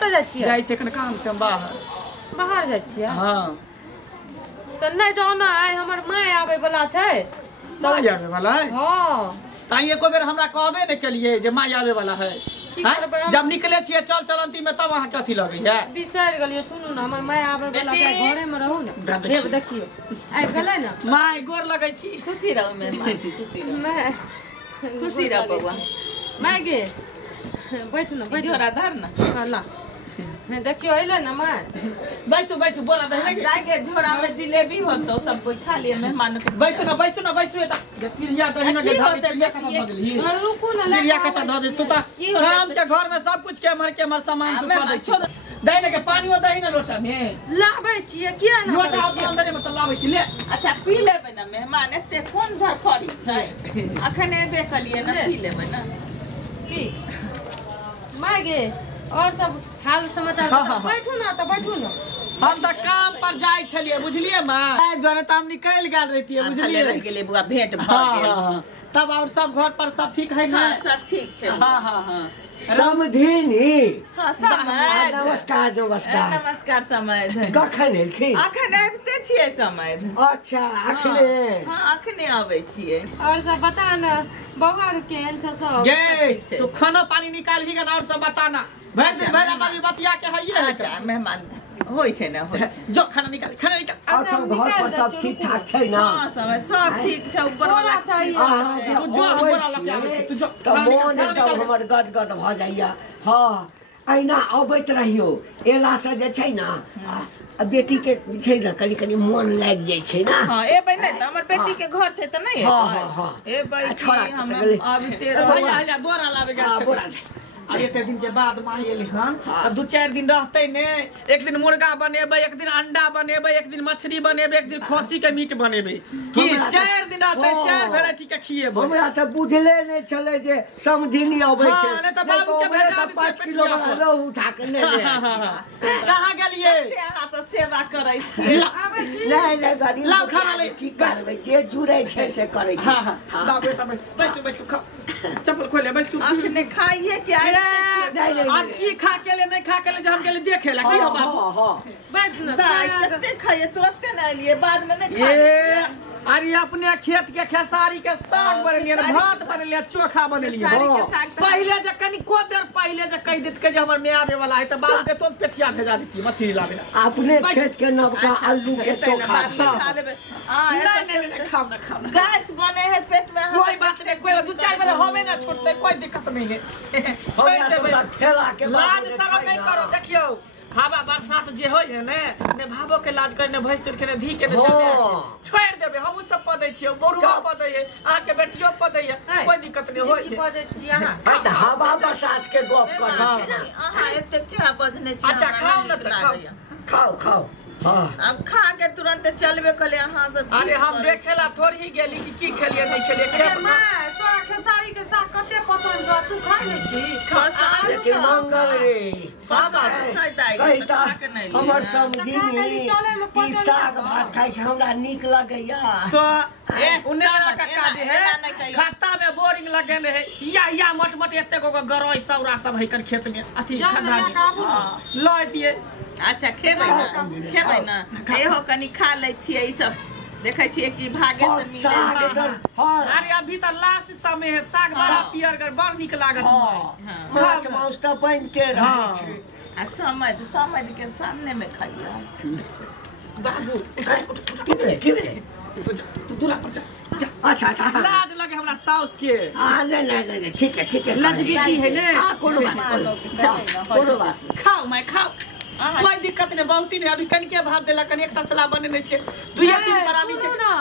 कतऽ जाइ छियै? जाइ छै कने काम से हम बाहर। बाहर जाइ छियै? हां। त नै जाओ ना, आइ हमर माय आबै वाला छै। माय आबै वाला है? हां। ताई एको बेर हमरा कहबे नै केलिए जे माय आबै वाला है। जब निकले छियै चल चलंती में तब अहाँ कथी लगे है? बिसर गेलिए। सुनू ना, हमर माय आबै वाला छै, घरे में रहू ना। देख देखियो आबि गेलै ना। माय गोर लगै छी। खुशी रहो मेहमान, खुशी रहो। मैं खुशी रहो बउआ। माय गे बैठ ना, बैठ। जोरा धर ना। ला देखियो अइले ना माय। बैसु बैसु बोला दे ना। जाके झोरा में जिलेबी होतो, सब कोई खा लिए मेहमान के। बैसु ना एता। पिरिया दही ना के धाबी पिरिया कत ध देली। रुकू ना, पिरिया कत ध दे तू त। हम के घर में सब कुछ के मर सामान तू खा दे छी। दही ना के पानीओ दही ना लोटा में। लाबै छियै किया ना? लोटा अंदर में त लाबै छी ले। अच्छा पी लेबै ना मेहमान, एते कोन झड़फड़ी छै। अखन एबे कलिए ना, पी लेबै ना। पी माय गे और सब हाल समाचार बता। बैठू ना त बैठू ना। हम त काम पर जाय छलिए बुझलिए माय। जरे त हम निकल गेल रहतिए बुझलिए। रह गेले बुआ, भेंट भ गेल। तब और सब घर पर सब ठीक है ना? सब ठीक छै। हां। समधिनी। हां समय। नमस्कार नमस्कार। नमस्कार समय। कखन एलखिन? अखन आबिते छियै समय। अच्छा अखने। हां अखने आबै छियै। और सब बता ना, बौआ रे केहन छ सब? गे तू खाना पानी निकाल ही और सब बताना। भर दिन भर आदमी बतिया के हइए है का? मेहमान होय छै ना, होय छै। जो खाना निकाल। और सब घर पर सब ठीक ठाक छै ना? हां समय सब ठीक छै। ऊपर वाला चाहिए। तू जो बोरा लगा आबै तू जो। तो मोन एकदम हमर गदगद भ जाइया। हां अहिना अबैत रहियो। एला से जे छै ना बेटी के छै ना कनी कनी मन लाग जाय छै ना। हां एबै नै त हमर बेटी के घर छै त नै है। हां एबै छोरा हम आबिते भैया बोरा लाबे गेल छै। बोरा अब एते दिन के बाद माई एली हन। अब 2-4 दिन रहते ने। एक दिन मुर्गा बनेबे, एक दिन अंडा बनेबे, एक दिन मछली बनेबे, एक दिन खस्सी के मीट बनेबे। की 4 दिन रहते, 4 वेराइटी के खिएबे। हमरा त बुझले नै छले जे समधिनी आबै छै। हां नै त बाबू के भेजा दे 5 किलो वाला रहू उठा के नै दे। कहां गेलिए? अहाँ सब सेवा करै छी। नै गरीब लाउ खाना ले। की करबै, जे जुड़ै छै से करै छै। हां बाबू तब बैसु खा। चप्पल खोले बैसु। अखने खाइए के आए। अब की खा के ले नहीं खा के ले हम के ले देखे ला की हो बाबू। हां बैठ ना। कते खाइए, तुरंत ना लिए, बाद में नहीं ये अरे अपने खेत के खेसारी के साग बनेलिए, भात बनेलिए, चोखा बनेलिए। पहले जे कनिको देर पहले जे कह देत के जे हमर में आवे वाला है त बाबू के तुरंत पेठिया भेजा देती मछली लावे। अपने खेत के नवका आलू के चोखा खा लेबे। नहीं खाओ ना। गैस बने है पेट में। कोई बात नहीं, कोई 2-4 बजे होवे ना छोड़ते, कोई दिक्कत नहीं है। छोड़ देबे। खेला के लाज शरम नहीं करो। देखियो हवा बरसात जे होय है ने भावो के लाज करने भैंस के ने धी के ने छोड़ देबे। हम सब पदै छियै, बोरुआ पदै है, आ के बेटियो पदै है, कोई दिक्कत नहीं होय है। की बजै छी अहाँ? हवा बरसात के गप करै छै ना। अहाँ एते क्या बजने छी? अच्छा खाओ ना त खाओ। हां अब खा के तुरंत चलबे कले अहाँ सब। अरे हम देखेला थोड़ी ही गेली कि खेलिए नहीं खेलिए। खेत में तोरा खेसारी के साग कते पसंद छ, तू खाइ नै छी? लेकिन मंगल रे बाबा छै दाई कहता हमर समधिनी ई साग भात खाइ छै, हमरा नीक लगैया। तो उन्ने का काज है, खाता में बोरिंग लगेने है। या मोट एते गो गरई सौरा सब है कर खेत में अथी खंडा में लय दिए। अच्छा खेबै ना। एहो कनी खा लै छियै ई सब। देखै छियै कि भागे से मिले छै। अरे अभी त लास्ट समय है, साग बड़ा पियर कर बड़ निक लागत है। माछ मांस त बनते रहै छै। आ समझ के सामने में खाइए। बाबू की भेलै तू दूल्हा पर जा। अच्छा लाज लगे हमरा साउस के। नहीं ठीक है लजबीती है ने। कोनो बात खाओ मैं खाओ, कोई दिक्कत नहीं। बहुत नहीं अभी कनके भात देला, कनी एक तसला बनेने छे, 2-3 पराली छे ना।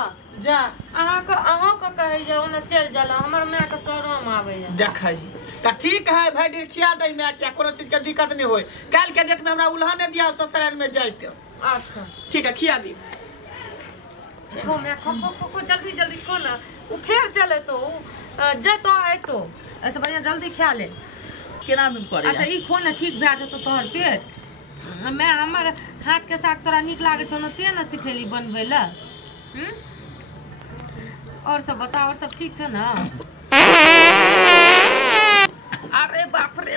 जा अहाँ के कहे जे ओने चल जाला, हमर माय के शरम आवे है। देखै त ठीक है भाई, डेढ़ खिया दे मैं, क्या कोनो चीज के दिक्कत नहीं होय। काल के डेट में हमरा उल्हाने दिया ससुराल में जाइते। अच्छा ठीक है खिया दी। खो मैं खो जल्दी खो ना। उ फेर चले तो जतो आइतो ऐसे बढ़िया जल्दी खा ले। केना दुन करे? अच्छा ई खो ना, ठीक भए जतो तोहर पेट। मैं हमर हाथ के साग तोरा निक लागे छ न, ते न सिखेली बनबै ला। और सब बता, और सब ठीक छ ना? अरे बाप रे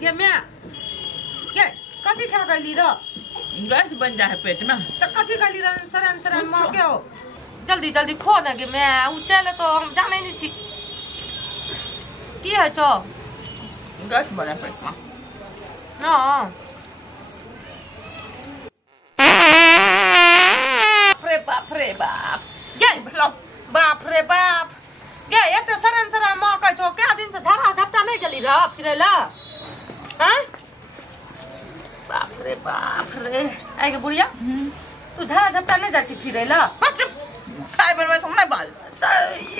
गे मैं गे कथी खा गइली र गैस बन जा है पेट में त कथी गइली र सरन महके हो जल्दी जल्दी खो ना गे मैं उ चले तो हम जाने नहीं छी की है छो गैस बना पेट में हां बाप रे बाप गे बाप रे बाप गे एते सरन महके छो क्या दिन से झाड़ा झपटा नहीं गेली र फिरेला हैं बाप रे आगे बुढ़िया तू झाड़ा झपटा नहीं जा छी फिरेला खाए बनवे हम नहीं बाल त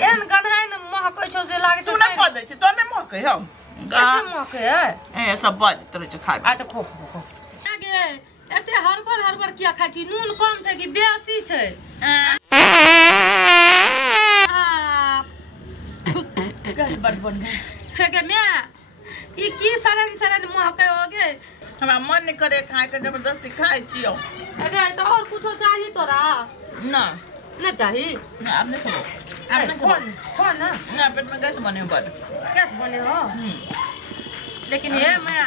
एन गनहन महकै छौ जे लागे छौ तू नहीं पद छै तो नहीं महकै हो एते महकै है ए सब बाज तोरे छ खाए अच्छा खो आगे एते हरबर किया खाइ छी नून कम छै कि बेसी छै गैस बन गए गे मैं ई की सरन महकै हो गे हमरा मन नहीं करे खाए के जबरदस्ती खाए छियो अगे तो और कुछो चाहिए तोरा ना न चाहिए ना आप नहीं खाओ आप नहीं खाओ कौन ना ना पेट में गैस बने बड़ गैस बने हो लेकिन ये मैं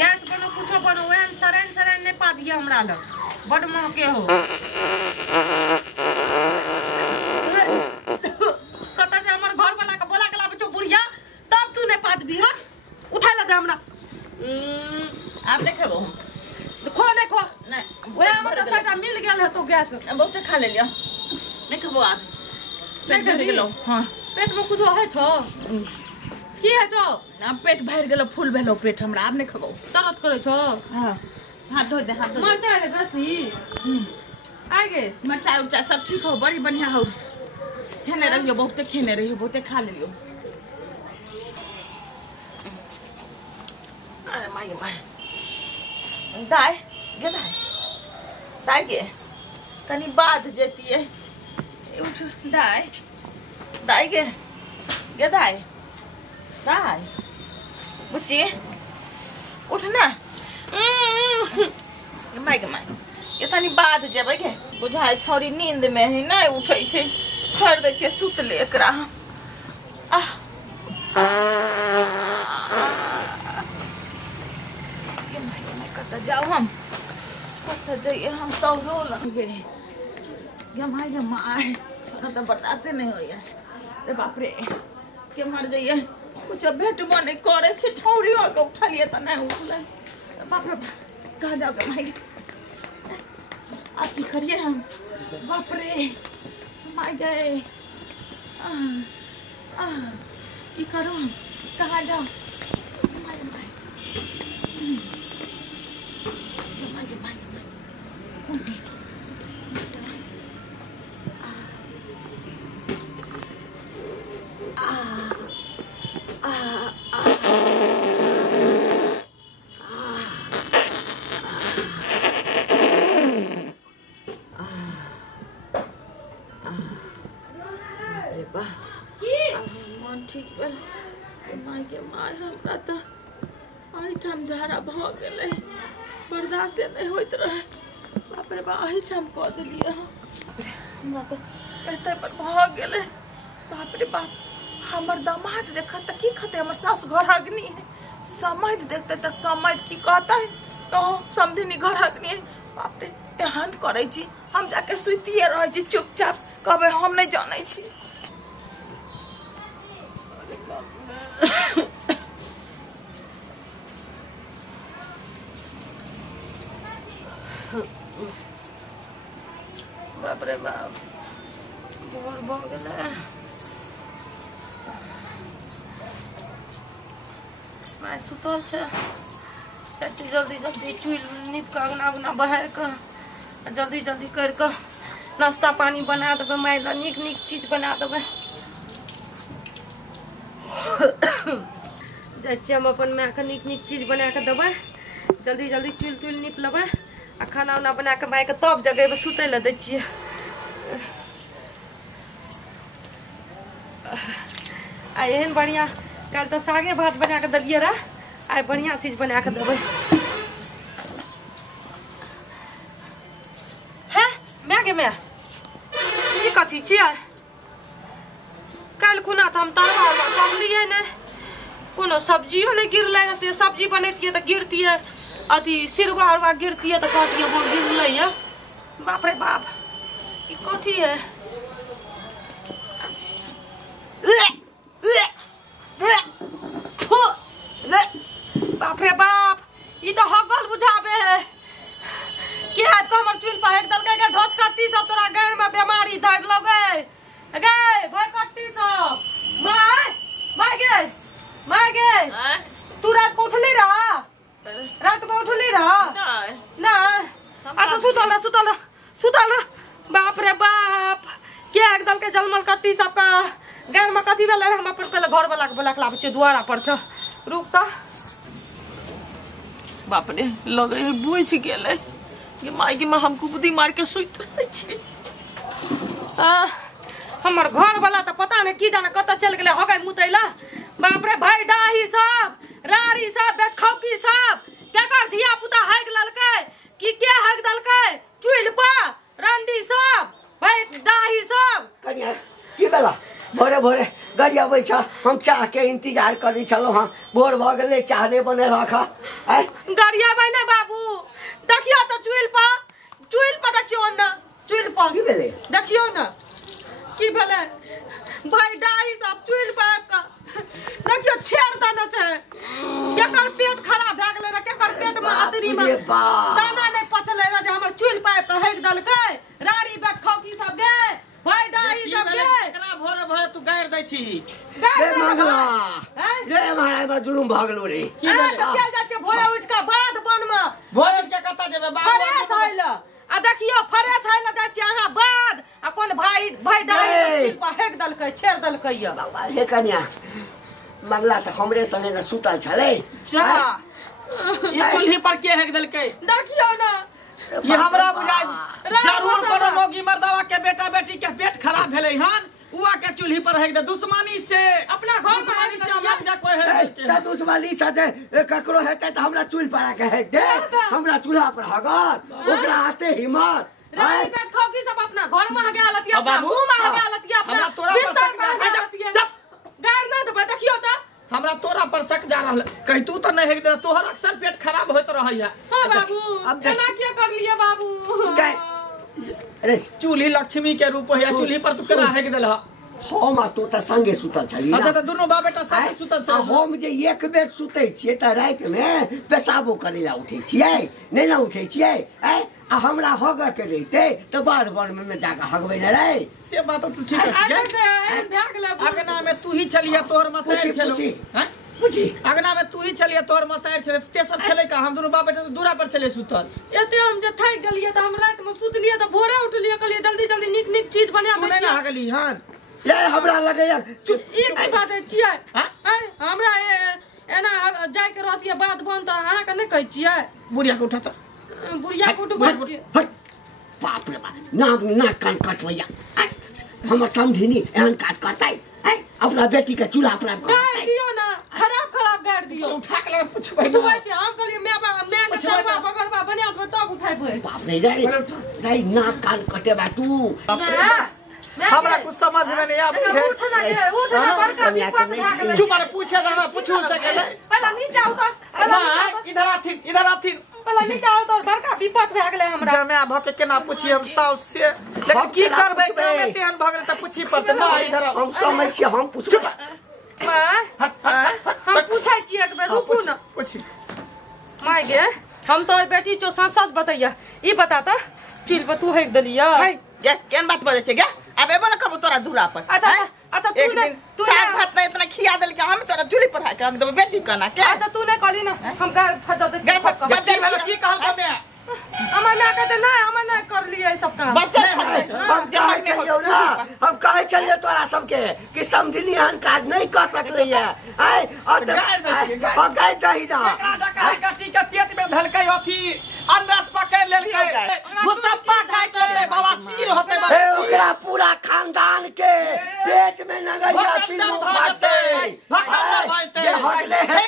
गैस बनो कुछो बनो वहन सरन ने पा दिया हमरा लग बड़ महके हो कता से हमर घर वाला के बोला के लाबे छो बुढ़िया तब तू ने पात भी हट उठा ले दे हमरा आप नहीं खाओ खो नहीं खो नहीं ओए हम तो साटा मिल गेल है तो गैस बहुत खा ले लियो नहीं खाओ आप पेट भर गेलो हां पेट में कुछ है छो की है छो अब पेट भर गेलो फूल भेलो पेट हमरा आप नहीं खाओ दर्द करे छो हां हाथ धो दे हाथ धो मरचा रे बसी आगे मिर्चा उर्चा सब ठीक हो बड़ी बढ़िया हो खेने रहियो बहुते खेने रहियो बहुते खा लियो अरे माय दाई गे दाई गे कनी बाध जेती है उठ दाई गे दाई बुच्ची उठ ना माय ये तनी बाध जेबै गे बुझाय छोरी नींद में है नहीं उठै छै छोड़ दे छै सुत ले एकरा कत जाओ हम कत जाइए हम तो रो लगे माय तो बर्दाश्त नहीं होइए रे बाप रे के मर जाइए कुछ भेट बने करे छै छौरी के उठलिए त नहीं उठले बाप रे कहाँ जाओगे माय आप की करिए हम बाप रे माय गए की करूं कहाँ जाओ झाड़ा भ गेले बर्दाश्त नहीं होइत रहे बाप रे बा अही छम क देलिए हमरा तो एते पर भ गेले बाप रे बाप हमर दामाद देखत त की खते हमर सास घर अग्नि है समझ देखते त समझ की कहता है तो समधिनी घर अग्नि है बाप रे एहन करे छी हम जाके सुतिए रह छी चुपचाप कहबे हम नहीं जानै छी बाप रे बाप बोल भ गेले माय सुतल छै चाची जल्दी जल्दी चूल नीप के अंगना उगना बहार के जल्दी जल्दी कर के नाश्ता पानी बना देबै माय ला नीक नीक चीज बना देबै जाइ छी हम अपन माय के नीक नीक चीज बना के देबै जल्दी जल्दी चूल नीप लेबै आ खाना उना बना के माय के तब जगह सुतै ला दै छियै आ एहन बढ़िया काल तो सागे भात बना के दिलियै रह आइ बढ़िया चीज बना के देबै है मैं के मैं ई कथी छियै काल खुना त हम तरवा तमलियै ने कोनो सब्जियों नहीं गिरले से सब्जी बनैतिए तो गिरती है अथी सिरवा उरवा गिरती है तो कहती है वो गिरले है। बाप रे बाप ई कथी है? बाप रे बाप ई तो हगल बुझावे है। के हाथ को हमर चुल पर दल के धोच कट्टी सब तोरा गाड़ में बीमारी धर लगे गे भाई कट्टी सब माय गे तू रात को उठली रहा? रात को उठली रहा? ना अच्छा सुतल रह। बाप रे बाप के एकदम के जलमल कट्टी सब का गाड़ में कथी भेल? हम अपन पहले घर वाला के बोला के लाबे दुआरा पर से रुक त। बाप रे लगे बुझ गेले ये माई की माँ हमको बुद्धि मार के सुत रही। हमर घर वाला तो पता नहीं की जाने कत चल गए हगै मुतैला। बाप रे भाई डाही सब रारी सब बेखौकी सब केकर धिया पुता हग ललकै कि के हग दलकै चुल पा रंडी सब भाई डाही सब कनिया की बेला भोरे भोरे गाड़ी आबै छ हम चाह के इंतजार करै छलौ। हां भोर भ गेलै चाह नै बने राखा है गाड़िया भाई ना बाबू देखियो तो चुल पा देखियो ना चुल पा की भेलै देखियो ना की भेलै भाई डाही सब चुल पाप का देखियो छेड़ दाना छै केकर पेट खराब भ गेलै रे केकर पेट में आतरी में दाना नहीं पचलै रे जे हमर चुल पाप का हेग दलकै रारी बेट खौकी सब गे भाई डाही सब गे एकरा भोरे भोरे तू गाड़ दै छी रे मंगला रे महाराज में जुलुम भ गेलो रे की भेलै तो चल जा छै भोरे उठ के बाद बन में भोरे उठ के कत जेबे बाबू फ्रेश होइला आ देखियो फ्रेश होइला जा छै अहाँ बाद अपन भाई डाही सब पर हेग दलकै छेड़ दलकै या बाबा हे कन्या मंगला त हमरे संगे न सुतल छले चा ये चूल्ही पर के हेग दलकै देखियो ना ये हमरा बुझाय जरूर कोनो मोगी मर्दावा के बेटा बेटी के पेट खराब भेलै हन उआ के चूल्ही पर हेग दे दुश्मनी से अपना घर दुश्मनी से हमरा जा कोई है त दुश्मनी से ककरो हेतै त हमरा चूल पर के हेग दे हमरा चूल्हा पर हगत ओकरा आते हिम्मत रानी पेट खौकी सब अपना घर में हगे लतिया अपना मुंह में हगे लतिया अपना बिस्तर पर हगे लतिया गाड़ ना तो देखियो त हमरा तोरा पर शक जा रहल कहि तू तो नहीं हेग दे तोहर अक्सर पेट खराब होत रहैया। हां बाबू अब केना के कर लिए बाबू अरे चूल्ही लक्ष्मी के रूप है चूल्ही पर तू केना हेग देला? हम आ तो त संगे सुतल छली अच्छा त दुनु बाप बेटा संगे सुतल छ हम जे एक बेर सुतै छियै त रात में पेशाबो करै ला उठै छियै नै ना उठै छियै आ हमरा हग के देते त बाद बन में जाके हगबै न रे से बात तो ठीक है अगना में तू ही छलिया तोहर मतार छलो हैं पूछी अगना में तू ही छलिया तोहर मतार छले तेसर छले का हम दुनु बाप बेटा दूरा पर छले सुतल एते हम जे थक गेलिए त हम रात में सुतलिए त भोरे उठलिए कहलिए जल्दी जल्दी नीक चीज बना तू नै ना हगली हन रे हमरा लगैया ई की बात छियै हमरा एना जाय के रहतिए बात बन त अहाँ के नै कहै छियै बुढ़िया के उठा त बुढ़िया के उठबै छियै बाप रे बाप ना कान कटवैया हमर समधिनी एहन काज करतै अपना बेटी के चूल्हा पर गाड़ दियो ना खराब गाड़ दियो उठा के पुछबै उठबै छै हम कहलिए मैं के तरवा बगलवा बनिया के तब उठाइबै बाप रे रे ना कान कटेबा तू हमरा कुछ समझ में नहीं आबै है उठ ना बड़का विपद भा गेलै चुप रे पूछे जाना पूछू सकेले पहले नीचे उतर इधर आथिन पहले नीचे उतर बड़का विपद भा गेलै हमरा जमे भ के केना पूछी हम साउस से लेकिन की करबै काम एहन भ गेलै त पूछी पड़ते ना इधर हम समझ छी हम पूछू हम पूछै छी एक बेर रुकू ना पूछी माय गे हम तोर बेटी जो सच बतैया ई बता त चुल पर तू हेक दलिया गे केन बात बजे छे गे अब एबो न करबो तोरा दूरा पर अच्छा तू साग भात ना इतना खिया देल के हम तोरा चूल्ही पर हाके हम देबो बेटी कना के अच्छा तू ने कहली ना हम गाड़ फजो दे बच्चे वाला की कहल कमे हमर ना कहते ना हम ना कर लिए सब काम बच्चे हम कहे चलिए तोरा सबके कि समझनी हन काज नहीं कर सकले है और गाय दही ना कच्ची के पेट में धलकै अथी अनरस पकड़ लेलकै गुस्सा काट लेलै बवासीर होते ओकरा पूरा खानदान के पेट में नगरिया पीलू फटै भगवान भाईते ये हगले है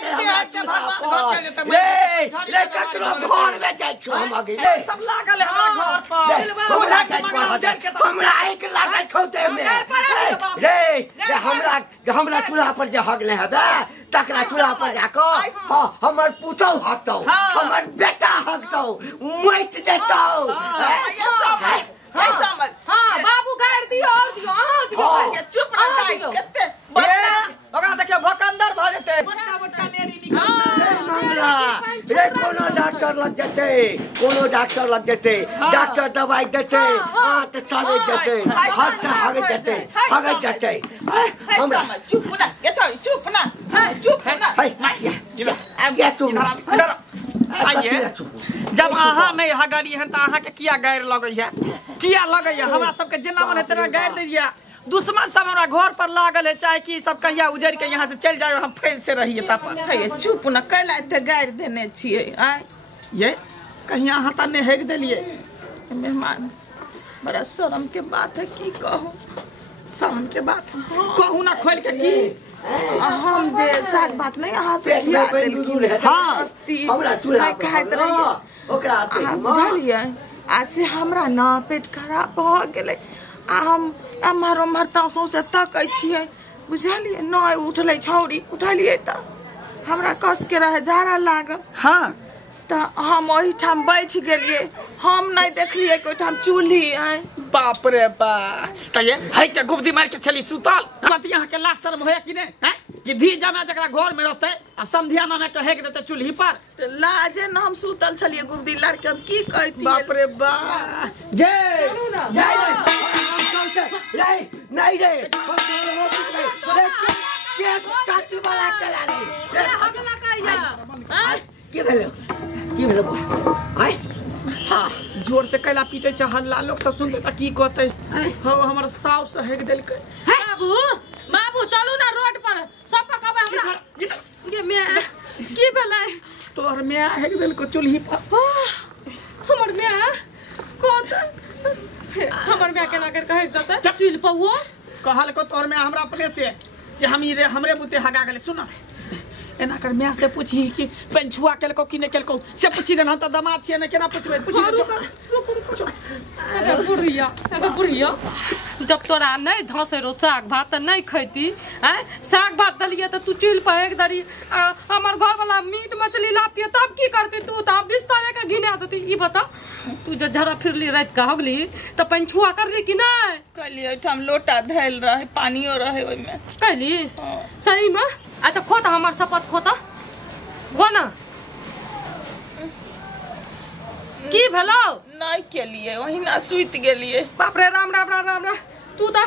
भगवान रे ले ककरो घर में जाय छौ हम आगे ले सब लागल है हमरा घर पर हमरा एक लागल छौ ते में रे हमरा चूल्हा पर जे हगले हबे तकरा चूल्हा पर जाको हमर पुतौ हगतौ हमर बेटा हगतौ मइत देतौ हां बाबू गाड़ दियो और दियो चुप रह कते ओकरा देखियो भकंदर भ जेते मोटका नेरी निकलते मंगला रे कोनो डॉक्टर लग जेते डॉक्टर दवाई देते आंत सारे जेते हग जेते हमरा चुप ना चुप ना इधर आइए जब अहाँ नहीं हगरी है तो अहाँ के किया गायर लगे है किया लगे है हमरा सब के जेना मन तेना गायर दे दिया दुश्मन सब हमरा घर पर लागल है चाहे कि सब कहिया उजड़ के यहाँ से चल जाए हम फैल से रहिए तापर चुप ना कैला ते गायर देने छिए ये कहीं अहाँ त नहीं हेग देलिए मेहमान बड़ा शर्म के बात है की कहूं शर्म के बात कहू ना खोल के की हम जे साग भात नहीं अहाँ से खिया देलखिन हां हमरा चूल्हा पर खाइत रहिए ओकरा बुझलिए आ से हमरा ना पेट खराब भ गेलै आ हम अमर तासों से तकै छियै बुझलिए नहीं उठले छौरी उठलिए त हमरा कस के रहे झाड़ा लागल हां त हम ओही ठाम बैठ गेलिए हम नहीं देखलिए कोई ठाम चूल्ही है बाप रे बा त ये है के गुबदी मार के चली सुतल मत यहाँ के लाश शर्म होया कि नहीं है कि धी जमा जकरा घर में रहते आ संध्या में कहे के देते चूल्ही पर लाजे न हम सुतल छलिए गुबदी लड़के हम की कहती बाप रे बा गे नहीं रे के काटी वाला चला रे हगला कहिया की भेलो आय हां जोर से कैला पीटे छ हल्ला लोग सब सुनते त की कहते हो हमर साउस हेग देल के बाबू चलू ना रोड पर सब का कहबे हमरा ये मैं की भेलै तोहर मैं हेग देल को चूल्ही पर हमर मैं कोत हमर मैं केना कर कहे देते चूल्ही पर वो कहल को तोहर मैं हमरा अपने से जे हमरे बुते हगा गेले सुन एना कर मैं से पूछी कि पंछुआ केलको कि नहीं केलको से पूछी गन हम त दामाद छिए न केना पूछबे पूछी बुढ़िया जब तोरा नहीं धसे रो साग भात नहीं खैती हैं साग भात दलिए तो तू चूल्ही पर एक दरी हमर घर वाला मीट मछली लाती तब की करती तू तब बिस्तर के घिना देती ई बता तू जो झरा फिरली रात का होगली तो पंछुआ कर ली कि नहीं कहलिए हम लोटा धैल रहे पानियो रहे ओइ में कहली सही में अच्छा खोता हमार शपथ खोता खो ना की भेलो नहीं के लिए वही ना सुत गेलिए बाप रे राम राम राम राम तू त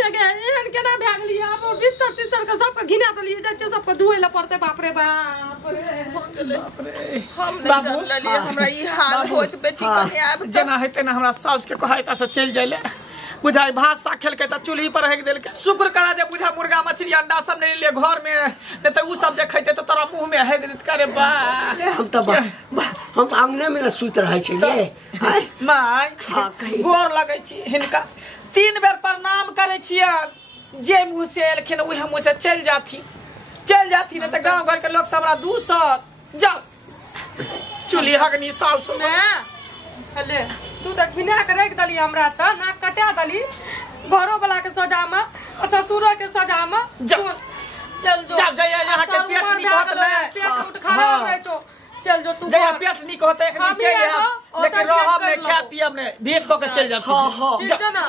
एहन केना भाग लिया अब बिस्तर तिस्तर का सब घिना दलिए जच्चे सबको धुए ला पड़ते बाप रे हम नहीं जान ललिए हमरा ई हाल होत बेटी कने आब जना हेते ना हमरा साउस के कहायता से चल जाइले बुझाई भात सा खेल के त चूल्ही पर हेग देल के शुक्र करा दे बुझा मुर्गा मछली अंडा सब नहीं ले घर में नहीं तो उ सब जे खैते तो तोरा मुंह में हेग देत करे बा हम तो आंगने में न सुत रहे छिए माय गोर लगै छी हिनका 3 बेर प्रणाम करे छिए जे मुंह से एलखिन ओहि मुंह से चल जाथी नहीं तो गांव घर के लोग सब हमरा दूसर जाओ चूल्ही हगनी साउस हले तू त घिना के रख दली हमरा त नाक कटा दली घरो वाला के सजा में ससुरो के सजा में चल जो जब जया यहाँ के पेट निक होत ना पेट उठ खराब है जो चल जो तू जया पेट निक होत एक दिन चल आ लेकिन रहब ने खा पियब ने भेंट क के चल जा ठीक है ना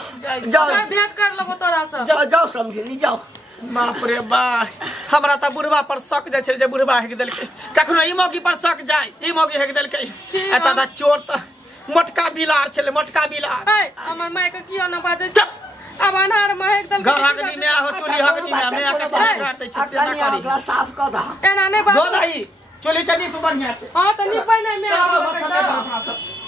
जाओ भेंट कर लगो तोरा से जाओ समझली जाओ बाप रे बा हमरा त बुढ़वा पर शक जाय छै जे बुढ़वा हेग देल के कखनो ई मौगी पर शक जाय ई मौगी हेग देल के एता त चोर त मोटका बिलार छले मोटका बिलार हमर माय के किया न बाजे अब अनार में एकदम घर हगनी में हो चूल्ही हगनी में मैं के काटते छी से ना करी साफ कर दा एना ने बात दो दही चूल्ही कनी तू बढ़िया से हां त निपै नहीं मैं